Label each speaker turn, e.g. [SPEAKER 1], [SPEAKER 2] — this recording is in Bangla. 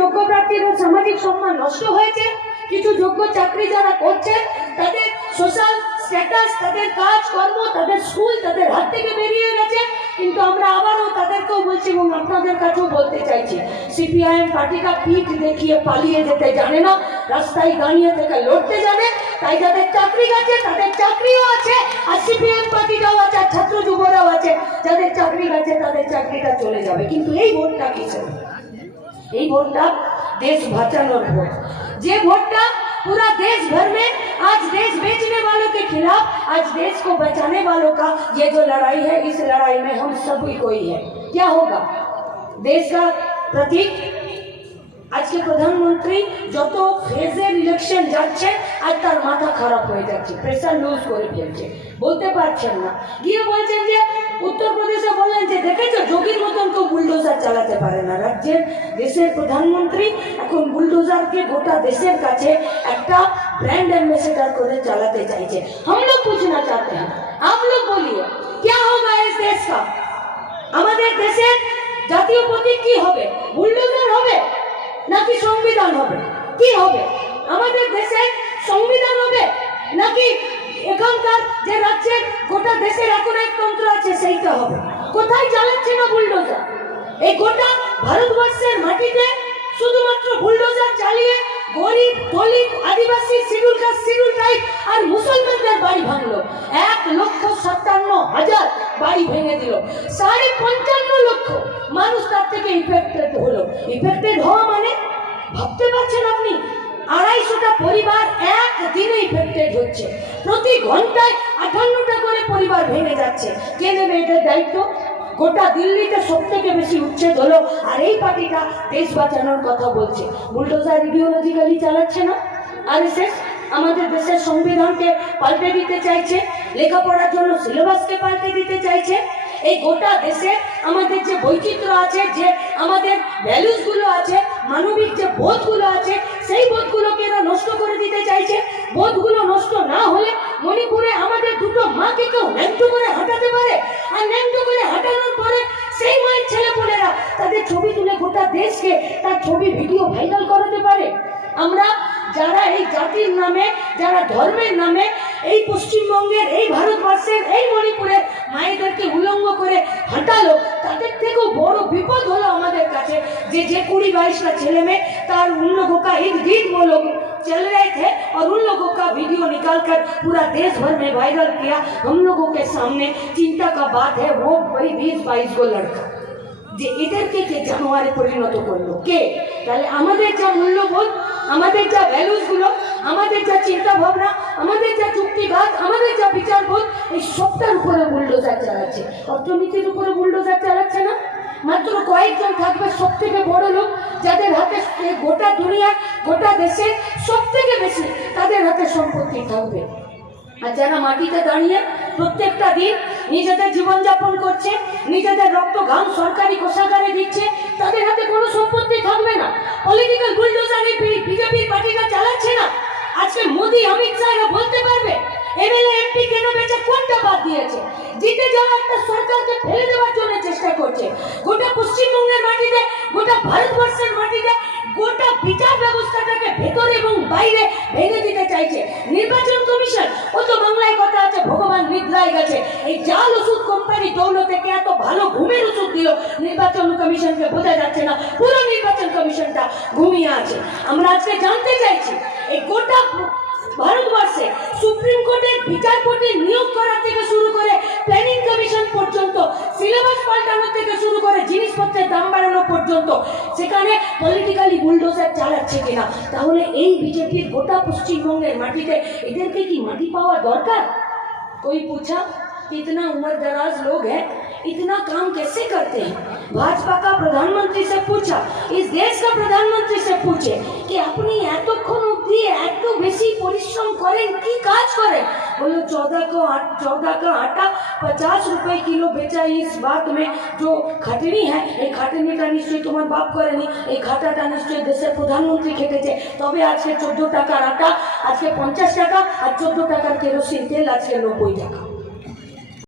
[SPEAKER 1] যোগ্য প্রার্থীদের সামাজিক সম্মান নষ্ট হয়েছে, কিছু যোগ্য চাকরি যারা করছে, তাদের সোশ্যাল স্ট্যাটাস তাদের কাজ কর্ম তাদের স্কুল তাদের হাত থেকে বেরিয়ে গেছে, কিন্তু আমরা আবারও তাদেরকেও বলছি এবং আপনাদের কাছেও বলতে চাইছি সিপিআইএম পার্টিটা পিঠ দেখিয়ে পালিয়ে যেতে জানে না, রাস্তায় দাঁড়িয়ে থেকে লড়তে জানে, তাই যাদের চাকরি গেছে, তাদের চাকরিও আছে, আর সিপিএম পার্টিটাও আছে, আর ছাত্র যুবরাও আছে, যাদের চাকরি গেছে, তাদের চাকরিটা চলে যাবে, কিন্তু এই ভোটটা কিসের? এই ভোটটা पूरा देश भर में आज देश बेचने वालों के खिलाफ आज देश को बचाने वालों का ये जो लड़ाई है इस लड़ाई में हम सभी को ही है क्या होगा देश का प्रतीक আজকে প্রধানমন্ত্রী যত ফেজের इलेक्शन जाते आज तार माथा खराब हो যাচ্ছে प्रेशर लूज করে बोलते বলতে পারছেন ये बोलते हैं उत्तर বুলডোজার চালাতে পারে না রাজ্যের দেশের প্রধানমন্ত্রী এখন বুলডোজারকে গোটা দেশের কাছে একটা ব্র্যান্ড অ্যাম্বাসেডার করে চালাতে চাইছে हम लोग पूछना चाहते हैं आप लोग बोलिए क्या होगा इस देश का আমাদের দেশের জাতীয় প্রতীক কি হবে বুলডোজার হবে নাকি সংবিধান হবে কি হবে আমাদের দেশের সংবিধান হবে নাকি এখানকার যে রাজ্যের গোটা দেশের এখন এক তন্ত্র আছে সেইটা হবে কোথায় চালাচ্ছে না বুলডোজার এই গোটা ভারতবর্ষের মাটিতে শুধুমাত্র বুলডোজার চালিয়ে গরিব, দলিত, আদিবাসী শিডিউল কাস্ট শিডিউল ট্রাইব আর মুসলমানদের বাড়ি ভাঙলো। এক লক্ষ সাতান্ন হাজার বাড়ি ভেঙে দিল। সাড়ে পঞ্চান্ন লক্ষ মানুষ তার থেকে ইফেক্টেড হলো। ইফেক্টেড হওয়া মানে? ভাবতে পারছেন আপনি? আড়াইশোটা পরিবার এক দিনে ইফেক্টেড হচ্ছে। প্রতি ঘন্টায় আঠান্নটা করে পরিবার ভেঙে যাচ্ছে। কে নেবে এটার দায়িত্ব? গোটা দিল্লিতে সব থেকে বেশি উচ্ছেদ হলো, আর এই পার্টিটা দেশ বাঁচানোর কথা বলছে। বুলডোজার ইডিওলজিক্যালি চালাচ্ছে না? আর শেষ আমাদের দেশের সংবিধানকে পাল্টে দিতে চাইছে, লেখাপড়ার জন্য সিলেবাসকে পাল্টে দিতে চাইছে। এই গোটা দেশে আমাদের যে বৈচিত্র্য আছে, যে আমাদের ভ্যালুসগুলো আছে, মানবিক যে বোধগুলো আছে, সেই বোধগুলোকে নষ্ট করে দিতে চাইছে, বোধগুলো নষ্ট না হলে মণিপুরে আমাদের দুটো মাকে কেউ ন্যাংটো করে হাঁটাতে পারে। আর ন্যাংটো করে হাঁটানোর পরে সেই মায়ের ছেলেপুলেরা তাদের ছবি তুলে গোটা দেশকে তার ছবি ভিডিও ভাইরাল করাতে পারে। আমরা যারা এই জাতির নামে, যারা ধর্মের নামে, এই পশ্চিমবঙ্গের, এই ভারতবর্ষের, এই মণিপুরের মায়েদেরকে উলঙ্গ করে হাঁটালো তাদের থেকেও বড় বিপদ হলো আমাদের কাছে যে যে কুড়ি বাইশটা ছেলে মেয়ে তার उन लोगों का इर्द गिर्द वो लोग चल रहे थे और उन लोगों का वीडियो निकाल कर पूरा देश भर में वायरल किया हम लोगों के सामने चिंता का बात है वो वही बीस बाईस गो लड़का যে এদেরকে কে জানোয়ারে পরিণত করলো কে তাহলে আমাদের যা মূল্যবোধ আমাদের যা ভ্যালুস গুলো আমাদের যা চিন্তা ভাবনা আমাদের যা যুক্তিবাদ, আমাদের যা বিচারবোধ, এই সবটার উপরে বুলডোজার চালাচ্ছে। অর্থনীতির উপরে বুলডোজার চালাচ্ছে না। মাত্র কয়েকজন থাকবে সব থেকে বড় লোক, যাদের হাতে গোটা দুনিয়া, গোটা দেশে সব থেকে বেশি তাদের হাতে সম্পত্তি থাকবে। আর যারা মাটিতে দাঁড়িয়ে প্রত্যেকটা দিন নিজেদের জীবনযাপন করছে, নিজেদের রক্ত ঘাম সরকারি কোষাগারে দিচ্ছে, তাদের হাতে কোনো সম্পত্তি থাকবে না। পলিটিক্যাল বুলডোজার বিজেপির পার্টিটা চালাচ্ছে না। আজকে মোদি অমিত শাহরা বলতে পারবে? এমএলএ, এমপি কেন বেচে? কোনটা বাদ দিয়েছে? জিতে যাওয়া একটা সরকারকে ফেলে দেওয়ার জন্য চেষ্টা করছে। গোটা পশ্চিমবঙ্গের মাটিতে, গোটা ভারতবর্ষের মাটিতে গোটা বিচার ব্যবস্থাটাকে ভেতরে এবং বাইরে ভেঙে দিতে চাইছে নির্বাচন কমিশন ও তো বাংলায় কথা আছে ভগবান নিদ্রায় গেছে। এই জাল ওষুধ কোম্পানি দৌলতে এত ভালো ঘুমের ওষুধ দিল, নির্বাচন কমিশনকে বোঝা যাচ্ছে না। পুরো নির্বাচন কমিশনটা ঘুমিয়ে আছে। আমরা আজকে জানতে চাইছি, এই গোটা ভারতবর্ষে সুপ্রিম কোর্টের বিচারপতি নিয়োগ করা থেকে শুরু করে প্ল্যানিং কমিশন পর্যন্ত সিলেবাস পাল্টানো থেকে শুরু করে জিনিসপত্রের দাম বাড়ানো পর্যন্ত, সেখানে পলিটিক্যালি বুলডোজার চালাচ্ছে কিনা? তাহলে এই বিজেপির গোটা পশ্চিমবঙ্গের মাটিতে এদেরকে কি মাটি পাওয়া দরকার? कोई पूछा कि इतना उम्र दराज लोग हैं? इतना काम कैसे करते हैं भाजपा का प्रधानमंत्री से पूछा इस देश का प्रधानमंत्री से पूछे कि আপনি এতক্ষণ অব্দি এত বেশি পরিশ্রম করেন কি কাজ করেন बोलो चौदह को आट चौदह का आटा पचास रुपए किलो बेचा इस बात में जो খাটনি है এই খাটনিটা নিশ্চয়ই তোমার বাপ করেনি এই খাটাটা নিশ্চয়ই দেশের প্রধানমন্ত্রী খেটেছে তবে আজকে চোদ্দ টাকার আটা আজকে পঞ্চাশ টাকা আর চোদ্দ টাকার কেরোসিন তেল আজকে নব্বই টাকা